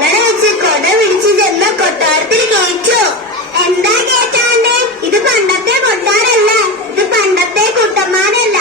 നിങ്ങളെ വെച്ച് കൊട പിടിച്ചു ചെന്ന കൊട്ടാരത്തിൽ കേറ്റോ? എന്താ കേറ്റാണ്ട്? ഇത് പണ്ടത്തെ കൊട്ടാരല്ല, ഇത് പണ്ടത്തെ കുട്ടന്മാരല്ല.